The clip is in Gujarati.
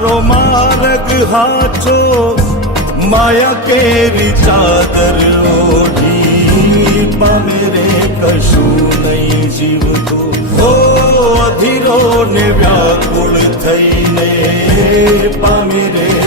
તારો માર્ગ હાચો માયા કેરી ચાદર ઓઢી પામે રે કશું નહીં જીવતું હો અધીરો ને વ્યાકુળ થઈને પામે રે